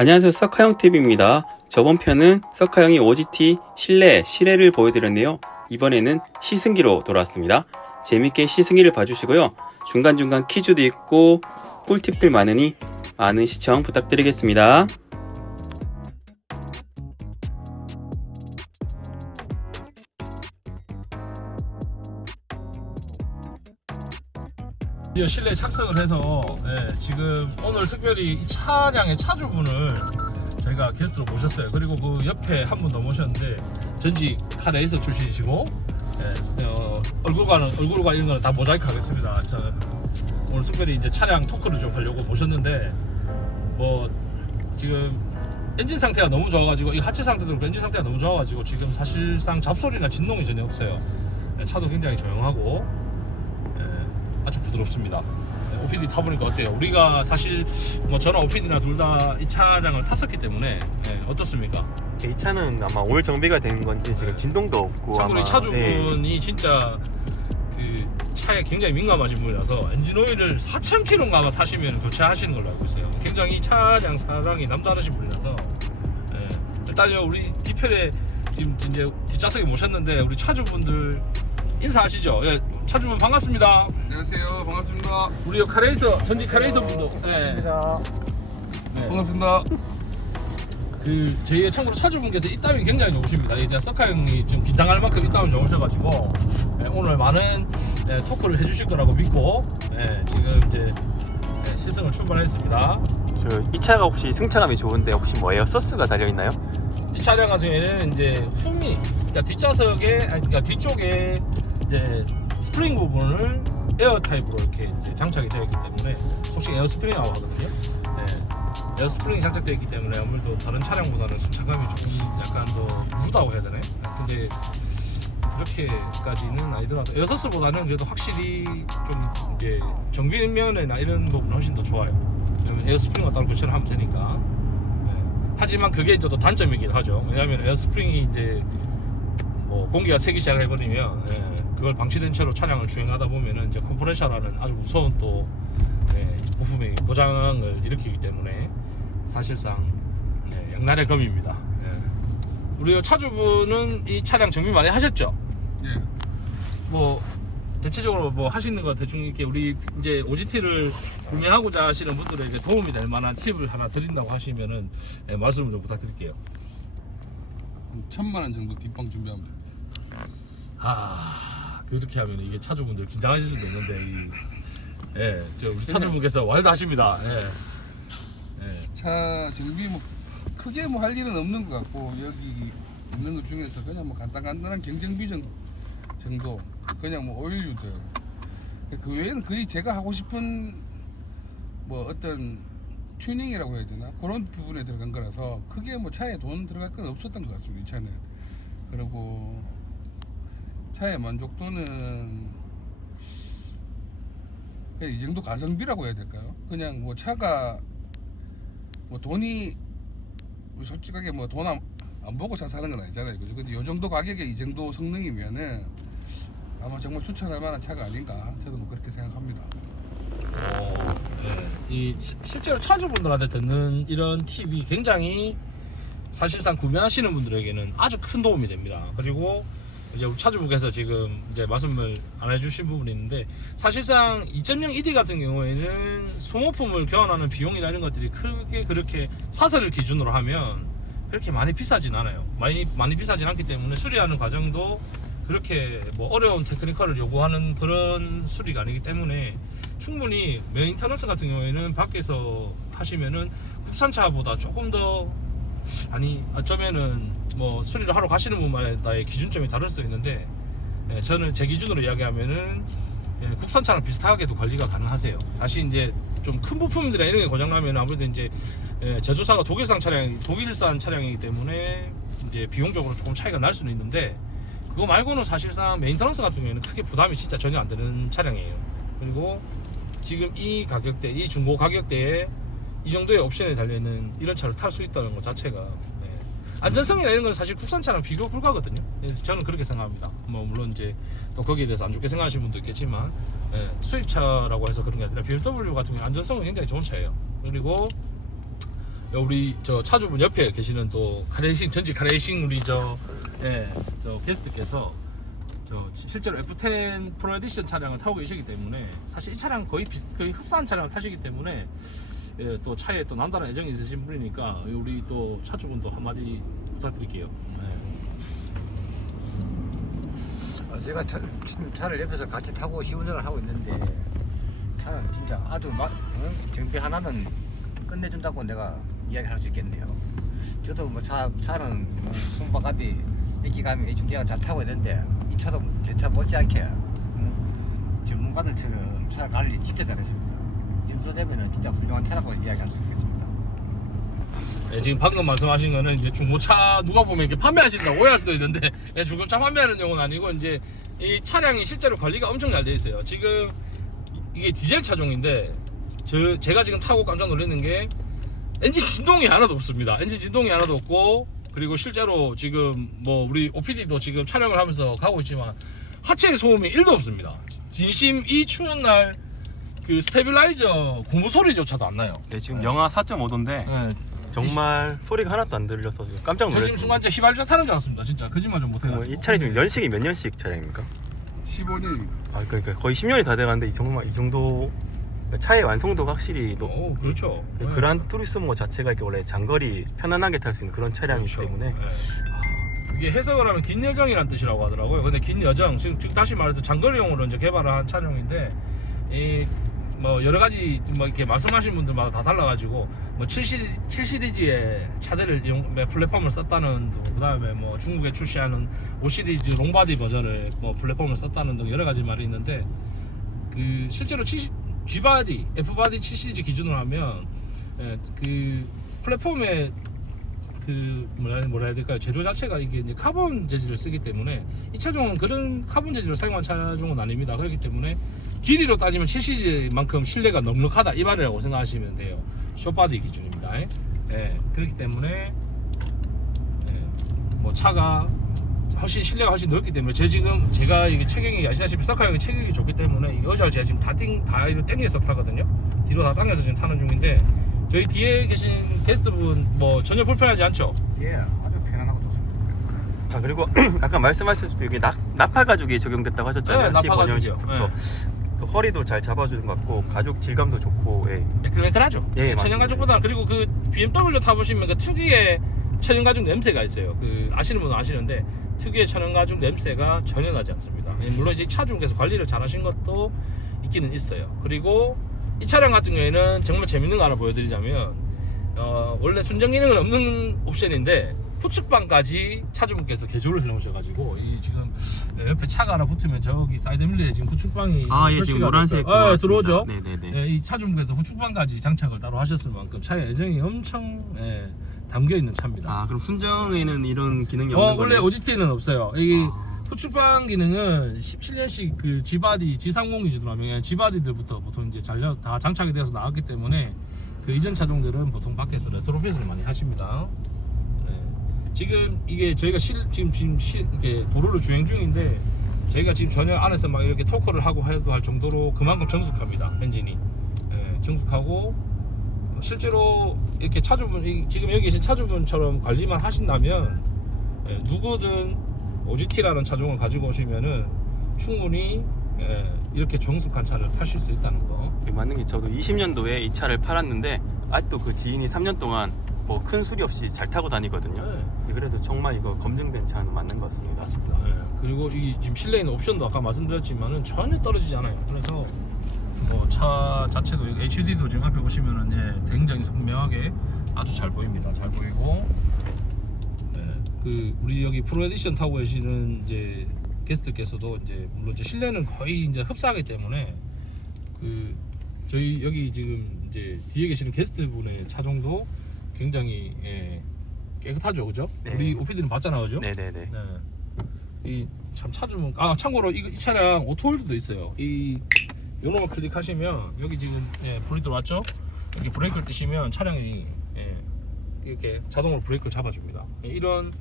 안녕하세요, 서카형TV입니다. 저번 편은 서카형이 OGT 실내를 보여드렸네요. 이번에는 시승기로 돌아왔습니다. 재밌게 시승기를 봐주시고요. 중간중간 퀴즈도 있고 꿀팁들 많으니 많은 시청 부탁드리겠습니다. 드디어 실내에 착석을 해서 지금 오늘 특별히 이 차량의 차주분을 저희가 게스트로 모셨어요. 그리고 그 옆에 한 분 더 모셨는데 전직 카레이서 출신이시고 얼굴과 이런 거는 다 모자이크 하겠습니다. 오늘 특별히 이제 차량 토크를 좀 하려고 모셨는데 뭐 지금 엔진 상태가 너무 좋아가지고 이 하체 상태도 그렇고 엔진 상태가 너무 좋아가지고 지금 사실상 잡소리나 진동이 전혀 없어요. 차도 굉장히 조용하고 아주 부드럽습니다. OPD 타보니까 어때요? 우리가 사실 뭐 저랑 OPD나 둘 다 이 차량을 탔었기 때문에 어떻습니까? 이 차는 아마 올 정비가 된 건지 지금 진동도 없고 참고로 아마 이 차주분이 진짜 그 차에 굉장히 민감하신 분이라서 엔진 오일을 4,000km인가 아마 타시면 교체하시는 걸로 알고 있어요. 굉장히 이 차량 사랑이 남다르신 분이라서 일단요 우리 뒤편에 지금 이제 뒷좌석에 모셨는데 우리 차주분들 인사하시죠. 차주분 반갑습니다. 안녕하세요. 반갑습니다. 우리 전직 카레이서 분도 반갑습니다. 그 저희 참고로 차주분께서 입담이 굉장히 좋으십니다. 이제 서카 형이 좀 긴장할 만큼 입담이 좋으셔가지고 오늘 많은 토크를 해주실 거라고 믿고 지금 이제 시승을 출발했습니다. 이 차가 혹시 승차감이 좋은데 혹시 뭐 에어서스가 달려있나요? 이 차량 같은 경우에는 이제 흠이 그러니까 그러니까 뒤쪽에 이제 스프링 부분을 에어 타입으로 이렇게 이제 장착이 되어 있기 때문에 혹시 에어 스프링이라고 하거든요. 에어 스프링이 장착되어 있기 때문에 아무래도 다른 차량보다는 승차감이 조금 약간 더 루다고 해야 되나요? 근데 그렇게까지는 아니더라도 에어서스보다는 그래도 확실히 좀 이제 정비면이나 이런 부분은 훨씬 더 좋아요. 왜냐면 에어 스프링과 따로 교체를 하면 되니까. 하지만 그게 이제 또 단점이긴 하죠. 왜냐하면 에어 스프링이 이제 뭐 공기가 새기 시작을 해버리면 그걸 방치된 채로 차량을 주행하다 보면은 이제 컴프레셔라는 아주 무서운 또 부품의 고장을 일으키기 때문에 사실상 양날의 검입니다. 우리 차주분은 이 차량 정비 많이 하셨죠? 예. 뭐 대체적으로 뭐 하시는 거 대충 이렇게 우리 이제 OGT를 구매하고자 하시는 분들에게 도움이 될 만한 팁을 하나 드린다고 하시면은 말씀을 좀 부탁드릴게요. 1,000만 원 정도 뒷방 준비하면 됩니다. 그렇게 하면 이게 차주분들 긴장하실 수도 있는데 저 우리 차주분께서 와일드 하십니다. 차 정비 뭐 크게 뭐 할 일은 없는 것 같고 여기 있는 것 중에서 그냥 뭐 간단한 경정비 정도 그냥 뭐 오일류들 그 외에는 거의 제가 하고 싶은 뭐 어떤 튜닝이라고 해야 되나 그런 부분에 들어간 거라서 크게 뭐 차에 돈 들어갈 건 없었던 것 같습니다. 이 차는. 그리고 차의 만족도는 그냥 이 정도 가성비라고 해야 될까요? 그냥 뭐 차가 뭐 돈이 솔직하게 뭐 돈 안 보고 차 사는 건 아니잖아요. 그죠? 근데 이 정도 가격에 이 정도 성능이면은 아마 정말 추천할 만한 차가 아닌가 저도 뭐 그렇게 생각합니다. 이 실제로 차주분들한테 듣는 이런 팁이 굉장히 사실상 구매하시는 분들에게는 아주 큰 도움이 됩니다. 그리고 이제 우리 차주분께서 지금 이제 말씀을 안 해주신 부분이 있는데 사실상 2.0 ED 같은 경우에는 소모품을 교환하는 비용이나 이런 것들이 크게 그렇게 사설을 기준으로 하면 그렇게 많이 비싸진 않아요. 많이 비싸진 않기 때문에 수리하는 과정도 그렇게 뭐 어려운 테크니컬을 요구하는 그런 수리가 아니기 때문에 충분히 메인터넌스 같은 경우에는 밖에서 하시면은 국산차보다 조금 더 어쩌면은 뭐 수리를 하러 가시는 분마다의 기준점이 다를 수도 있는데 저는 제 기준으로 이야기하면은 국산차랑 비슷하게도 관리가 가능하세요. 다시 이제 좀 큰 부품들이나 이런 게 고장나면 아무래도 이제 제조사가 독일산 차량이기 때문에 이제 비용적으로 조금 차이가 날 수는 있는데 그거 말고는 사실상 메인터넌스 같은 경우에는 크게 부담이 진짜 전혀 안 되는 차량이에요. 그리고 지금 이 가격대, 이 중고 가격대에 이 정도의 옵션에 달려있는 이런 차를 탈 수 있다는 것 자체가 안전성이나 이런 건 사실 국산차랑 비교 불가거든요. 그래서 저는 그렇게 생각합니다. 뭐 물론 이제 또 거기에 대해서 안 좋게 생각하시는 분도 있겠지만 수입차라고 해서 그런 게 아니라 BMW 같은 경우는 안전성은 굉장히 좋은 차예요. 그리고 우리 저 차주분 옆에 계시는 또 카레이싱 전직 카레이싱 우리 저 게스트께서 실제로 F10 프로 에디션 차량을 타고 계시기 때문에 사실 이 차량 거의 흡사한 차량을 타시기 때문에 또 차에 또 남다른 애정이 있으신 분이니까 우리 또 차주분도 한마디 부탁드릴게요. 제가 차를 옆에서 같이 타고 시운전을 하고 있는데 차는 진짜 아주 정비 하나는 끝내준다고 내가 이야기할 수 있겠네요. 저도 뭐 차는 손바가비 애기감이 중계가 잘 타고 있는데 이 차도 제 차 못지않게 전문가들처럼 차 관리 진짜 잘했습니다. 이 정도 되면은 진짜 훌륭한 차라고 이야기할 수 있겠습니다. 네, 지금 방금 말씀하신 거는 이제 중고차 누가 보면 이렇게 판매하신다고 오해할 수도 있는데 중고차 판매하는 경우는 아니고 이제 이 차량이 실제로 관리가 엄청 잘 돼 있어요. 지금 이게 디젤 차종인데 제가 지금 타고 깜짝 놀랐는 게 엔진 진동이 하나도 없습니다. 엔진 진동이 하나도 없고 그리고 실제로 지금 뭐 우리 OPD도 지금 촬영을 하면서 가고 있지만 하체 소음이 1도 없습니다. 진심 이 추운 날 그 스테빌라이저 고무 소리조차도 안 나요. 네, 지금 영하 4.5도인데 네. 정말 소리가 하나도 안 들려서 깜짝 저 지금 놀랐습니다. 순간 진짜 휘발유차 타는 줄 알았습니다. 진짜 거짓말 좀 못해가지고. 이 차량이 지금 연식이 몇 년씩 차량입니까? 15년. 아, 그러니까 거의 10년이 다 돼가는데 정말 이 정도 차의 완성도가 확실히 그렇죠. 그란 투리스모 자체가 이렇게 원래 장거리 편안하게 탈 수 있는 그런 차량이기 그렇죠. 때문에 이게 해석을 하면 긴 여정이란 뜻이라고 하더라고요. 근데 긴 여정, 지금 다시 말해서 장거리용으로 이제 개발을 한 차량인데 이 뭐 여러 가지 뭐 이렇게 말씀하신 분들마다 다 달라가지고 뭐 7 시리즈의 차들을 플랫폼을 썼다는 등, 그다음에 뭐 중국에 출시하는 5 시리즈 롱바디 버전을 뭐 플랫폼을 썼다는 등 여러 가지 말이 있는데 그 실제로 G바디, F바디 7 시리즈 기준으로 하면 그 플랫폼의 그 뭐라 해야 될까요? 재료 자체가 이게 이제 카본 재질을 쓰기 때문에 이 차종은 그런 카본 재질을 사용한 차종은 아닙니다. 그렇기 때문에 길이로 따지면 7 시리즈만큼 실내가 넉넉하다 이 말이라고 생각하시면 돼요. 숏바디 기준입니다. 그렇기 때문에 뭐 차가 훨씬 실내가 훨씬 넓기 때문에 제가 이게 체경이 아시다시피 서카형이 체격이 좋기 때문에 이 의자를 제가 지금 다 이로 당겨서 타거든요. 뒤로 다 당겨서 지금 타는 중인데 저희 뒤에 계신 게스트분 뭐 전혀 불편하지 않죠? 예, 아주 편안하고 좋습니다. 아, 그리고 아까 말씀하셨다시피 여기 나팔 가죽이 적용됐다고 하셨잖아요. 네, 나팔 15년식부터 또 허리도 잘 잡아주는 것 같고 가죽 질감도 좋고 매끌매끌하죠. 예, 천연 가죽보다 그리고 그 BMW 타보시면 그 특유의 천연 가죽 냄새가 있어요. 그 아시는 분은 아시는데 특유의 천연 가죽 냄새가 전혀 나지 않습니다. 물론 이제 차주분께서 관리를 잘하신 것도 있기는 있어요. 그리고 이 차량 같은 경우에는 정말 재밌는 거 하나 보여드리자면 원래 순정 기능은 없는 옵션인데 후측방까지 차주분께서 개조를 해놓으셔가지고 이 지금 옆에 차가 하나 붙으면 저기 사이드밀러에 지금 후측방이 지금 노란색 들어오죠. 네네네. 이 차주분께서 후측방까지 장착을 따로 하셨을 만큼 차에 애정이 엄청 담겨 있는 차입니다. 아, 그럼 순정에는 이런 기능이 없는 거예요? 원래 OGT는 없어요. 이 후측방 기능은 17년식 그 G바디, G30 기준으로 하면 G바디들부터 보통 이제 다 장착이 되어서 나왔기 때문에 그 이전 차종들은 보통 밖에서 레트로핏을 많이 하십니다. 지금 이게 저희가 이게 도로를 주행 중인데 저희가 지금 전혀 안에서 막 이렇게 토크를 하고 해도 할 정도로 그만큼 정숙합니다. 엔진이 정숙하고 실제로 이렇게 차주분 지금 여기 계신 차주분처럼 관리만 하신다면 누구든 OGT라는 차종을 가지고 오시면은 충분히 이렇게 정숙한 차를 타실 수 있다는 거. 맞는 게 저도 20년도에 이 차를 팔았는데 아직도 그 지인이 3년 동안 뭐 큰 수리 없이 잘 타고 다니거든요. 그래도 정말 이거 검증된 차는 맞는 것 같습니다. 맞습니다. 그리고 이 지금 실내에 있는 옵션도 아까 말씀드렸지만은 전혀 떨어지지 않아요. 그래서 뭐 차 자체도 HUD도 지금 앞에 보시면은 굉장히 선명하게 아주 잘 보입니다. 잘 보이고 그 우리 여기 프로 에디션 타고 계시는 이제 게스트께서도 이제 물론 이제 실내는 거의 이제 흡사하기 때문에 그 저희 여기 지금 이제 뒤에 계시는 게스트분의 차종도 굉장히 깨끗하죠, 그죠? 네. 우리 OPD는 봤잖아, 그죠? 네네네. 이 참 차주면 참고로 이 차량 오토홀드도 있어요. 이 요놈을 클릭하시면 여기 지금 불이 들어왔죠? 여기 브레이크를 뜨시면 차량이 이렇게 자동으로 브레이크를 잡아줍니다. 이런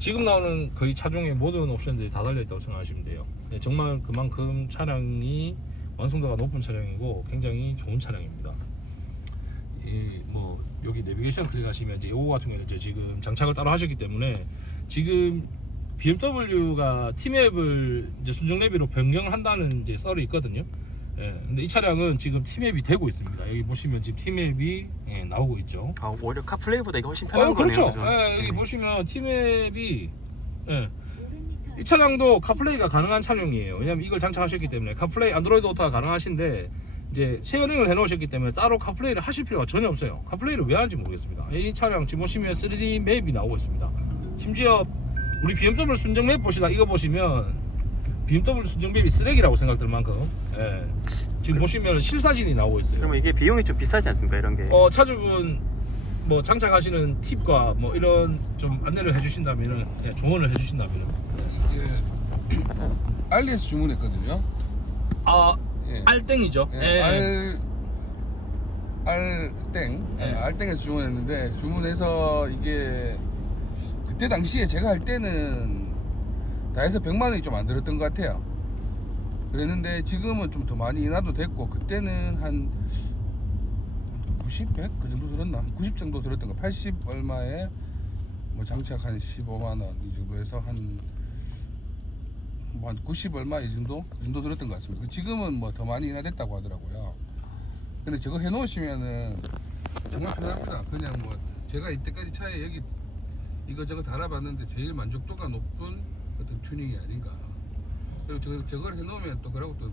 지금 나오는 거의 차종의 모든 옵션들이 다 달려있다고 생각하시면 돼요. 정말 그만큼 차량이 완성도가 높은 차량이고 굉장히 좋은 차량입니다. 뭐 여기 여기 내비게이션 클릭하시면 이제 요거 같은 경우는 이제 지금 장착을 따로 하셨기 때문에 지금 BMW가 T맵을 이제 순정 내비로 변경을 한다는 이제 썰이 있거든요. 예, 근데 이 차량은 지금 T맵이 되고 있습니다. 여기 보시면 지금 T맵이 예, 나오고 있죠. 아, 오히려 카플레이보다 이게 훨씬 편한 그렇죠. 거네요. 그죠? 예, 여기 보시면 T맵이 예, 이 차량도 카플레이가 가능한 차량이에요. 왜냐면 이걸 장착하셨기 때문에 카플레이 안드로이드 오토가 가능하신데 이제 쉐어링을 해놓으셨기 때문에 따로 카플레이를 하실 필요가 전혀 없어요. 카플레이를 왜 하는지 모르겠습니다. 이 차량 지금 보시면 3D 맵이 나오고 있습니다. 심지어 우리 BMW 순정 맵 보시다 이거 보시면 BMW 순정 맵이 쓰레기라고 생각될 만큼 예, 지금 보시면 실사진이 나오고 있어요. 그러면 이게 비용이 좀 비싸지 않습니까? 이런 게. 차주분 뭐 장착하시는 팁과 뭐 이런 좀 안내를 해주신다면은 예, 조언을 해주신다면은 이게 알리에서 주문했거든요. 아 예. 알땡이죠. 예, 알땡 예. 알땡에서 주문했는데 주문해서 이게 그때 당시에 제가 할 때는 다 해서 100만 원이 좀 안 들었던 것 같아요. 그랬는데 지금은 좀 더 많이 인하도 됐고 그때는 한 90, 100? 그 정도 들었나? 90 정도 들었던 거. 80 얼마에 뭐 장착 한 15만 원 이 정도 해서 한 90 얼마 이 정도? 그 정도 들었던 것 같습니다. 지금은 뭐 더 많이 인하됐다고 하더라고요. 근데 저거 해놓으시면은 정말 편합니다. 그냥 뭐 제가 이때까지 차에 여기 이거저거 달아봤는데 제일 만족도가 높은 어떤 튜닝이 아닌가. 그리고 저걸 해놓으면 또 그러고 또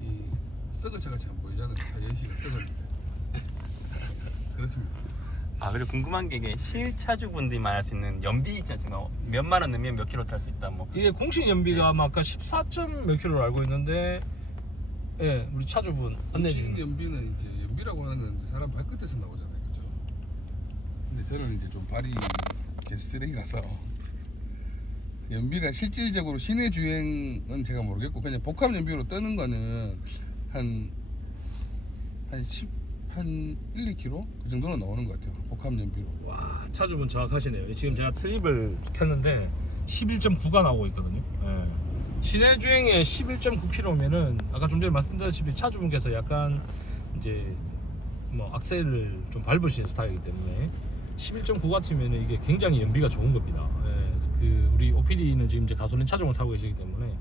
이 썩은 차같이 안 보이잖아요. 차 연식이 썩었는데. 그렇습니다. 아, 그리고 궁금한 게 이게 실차주분들이 말할 수 있는 연비 있지 않습니까? 몇만 원 넣으면 몇 킬로 탈 수 있다 뭐. 이게 공식 연비가 아마 아까 14점 몇 킬로를 알고 있는데 예, 우리 차주분 안내해 공식 주시면 연비는 이제 연비라고 하는 건 사람 발끝에서 나오잖아요, 그죠? 근데 저는 이제 좀 발이 개쓰레기라서 연비가 실질적으로 시내 주행은 제가 모르겠고 그냥 복합 연비로 뜨는 거는 한 1, 2km 그 정도는 나오는 것 같아요. 복합 연비로. 와 차주분 정확하시네요. 지금 제가 트립을 켰는데 11.9가 나오고 있거든요. 예. 시내 주행에 11.9km면은 아까 좀 전에 말씀드렸다시피 차주분께서 약간 이제 뭐 악셀을 좀 밟으시는 스타일이기 때문에 11.9 같으면은 이게 굉장히 연비가 좋은 겁니다. 예. 그 우리 OPD는 지금 이제 가솔린 차종을 타고 계시기 때문에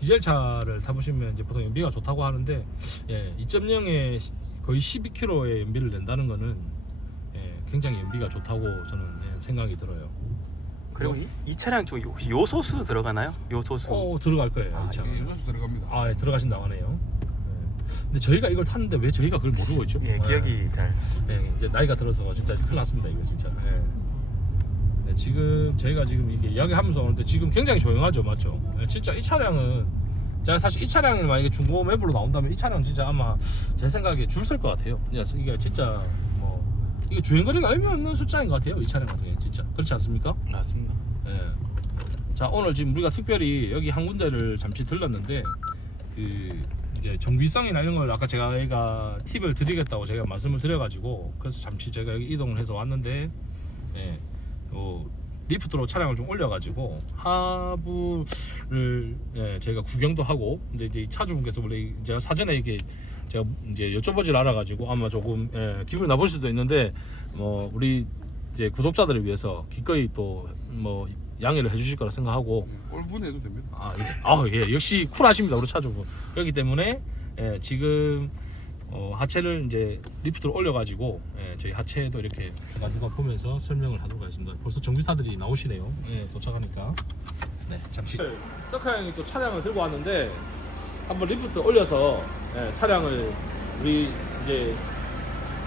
디젤 차를 타보시면 이제 보통 연비가 좋다고 하는데 예, 2.0에 거의 12km의 연비를 낸다는 거는 예, 굉장히 연비가 좋다고 저는 예, 생각이 들어요. 그리고 이 차량 쪽 혹시 요소수 들어가나요? 요소수. 들어갈 거예요. 이 차. 이게 요소수 들어갑니다. 아, 예, 들어가신다고 하네요. 예. 근데 저희가 이걸 탔는데 왜 저희가 그걸 모르고 있죠? 예, 기억이 잘. 예, 이제 나이가 들어서 진짜 큰일 났습니다, 이거 진짜. 예. 네, 지금 저희가 지금 이게 이야기하면서 오는데 지금 굉장히 조용하죠, 맞죠? 예, 진짜 이 차량은 제가 사실 이 차량을 만약에 중고 맵으로 나온다면 이 차량 진짜 아마 제 생각에 줄 설 것 같아요. 이게 진짜 뭐 이게 주행거리가 의미 없는 숫자인 것 같아요, 이 차량 같은 경우는 진짜. 그렇지 않습니까? 맞습니다. 예. 자, 오늘 지금 우리가 특별히 여기 한 군데를 잠시 들렀는데 그 이제 정비성이나 이런 걸 아까 제가 팁을 드리겠다고 제가 말씀을 드려가지고 그래서 잠시 제가 여기 이동을 해서 왔는데 예. 리프트로 차량을 좀 올려가지고 하부를 예, 제가 구경도 하고 근데 이제 차주분께서 원래 제가 사전에 이게 제가 이제 여쭤보질 않아가지고 아마 조금 예, 기분이 나쁠 수도 있는데 뭐 우리 이제 구독자들을 위해서 기꺼이 또 뭐 양해를 해주실 거라 생각하고 올분해도 됩니다. 예, 역시 쿨하십니다 우리 차주분. 그렇기 때문에 예, 지금 하체를 이제 리프트로 올려가지고 예, 저희 하체도 이렇게 중간중간 보면서 설명을 하도록 하겠습니다. 벌써 정비사들이 나오시네요. 예, 도착하니까. 네, 잠시. 서카 형이 또 차량을 들고 왔는데 한번 리프트 올려서 예, 차량을 우리 이제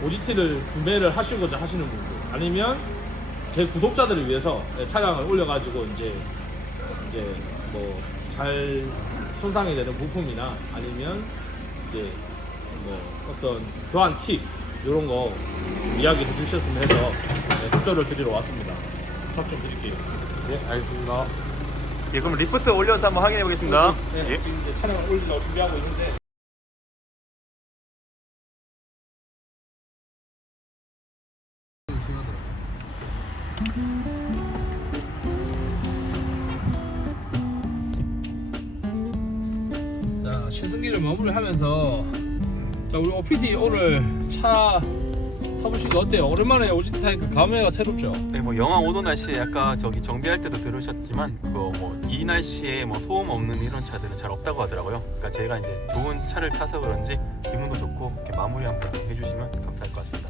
OGT를 구매를 하시고자 하시는 분들 아니면 제 구독자들을 위해서 예, 차량을 올려가지고 이제 뭐 잘 손상이 되는 부품이나 아니면 이제 뭐 어떤 교환 팁 이런 거 이야기해 주셨으면 해서 네, 협조를 드리러 왔습니다. 부탁 좀 드릴게요. 네, 알겠습니다. 예, 그럼 리프트 올려서 한번 확인해 보겠습니다. 네, 예. 지금 이제 차량을 올리려고 준비하고 있는데. 자, 시승기를 마무리하면서 자 우리 OPD 오늘 차 타보시기 어때요? 오랜만에 OGT 타니까 감회가 새롭죠? 네, 뭐 영하 5도 날씨에 아까 저기 정비할 때도 들으셨지만 그 뭐 이 날씨에 뭐 소음 없는 이런 차들은 잘 없다고 하더라고요. 그러니까 제가 이제 좋은 차를 타서 그런지 기분도 좋고 이렇게 마무리 한번 해주시면 감사할 것 같습니다.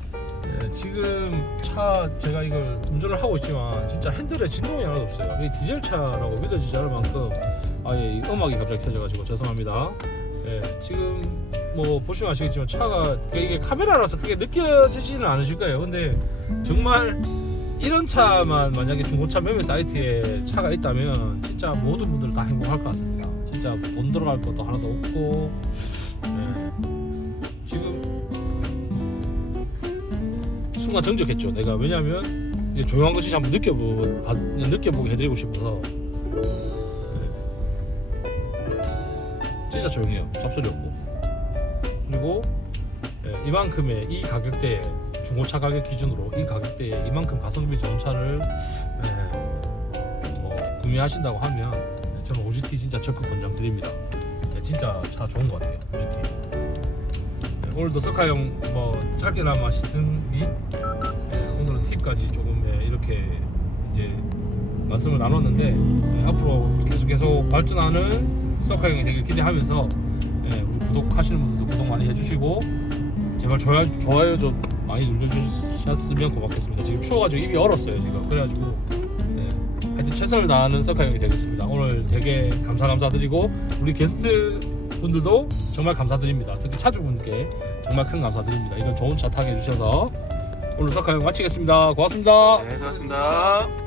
네, 지금 차 제가 이걸 운전을 하고 있지만 진짜 핸들에 진동이 하나도 없어요. 이 디젤 차라고 믿어지지 않을 만큼 아예 이 음악이 갑자기 켜져가지고 죄송합니다. 네, 지금 뭐 보시면 아시겠지만 차가 이게 카메라라서 그게 느껴지지는 않으실 거예요. 근데 정말 이런 차만 만약에 중고차 매매 사이트에 차가 있다면 진짜 모든 분들 다 행복할 것 같습니다. 진짜 돈 들어갈 것도 하나도 없고 네. 지금 순간 정적했죠. 내가 왜냐면 이제 조용한 것이 한번 느껴보게 해드리고 싶어서 네. 진짜 조용해요. 잡소리 없고 그리고 이만큼의 이 가격대에 중고차 가격 기준으로 이 가격대에 이만큼 가성비 좋은 차를 뭐 구매하신다고 하면 저는 OGT 진짜 적극 권장드립니다. 진짜 차 좋은 것 같아요. OGT. 오늘도 석하형 뭐 짧게나마 시승 및 오늘은 팁까지 조금 이렇게 이제 말씀을 나눴는데 앞으로 계속 발전하는 석하형이 되길 기대하면서 우리 구독하시는 분들도 구독 많이 해주시고 제발 좋아요 좀 많이 눌러주셨으면 고맙겠습니다. 지금 추워가지고 입이 얼었어요 지금. 그래가지고 하여튼 최선을 다하는 석하형이 되겠습니다. 오늘 되게 감사드리고 우리 게스트 분들도 정말 감사드립니다. 특히 차주분께 정말 큰 감사드립니다. 이런 좋은 차 타게 해주셔서 오늘 석하형 마치겠습니다. 고맙습니다. 네, 수고하셨습니다.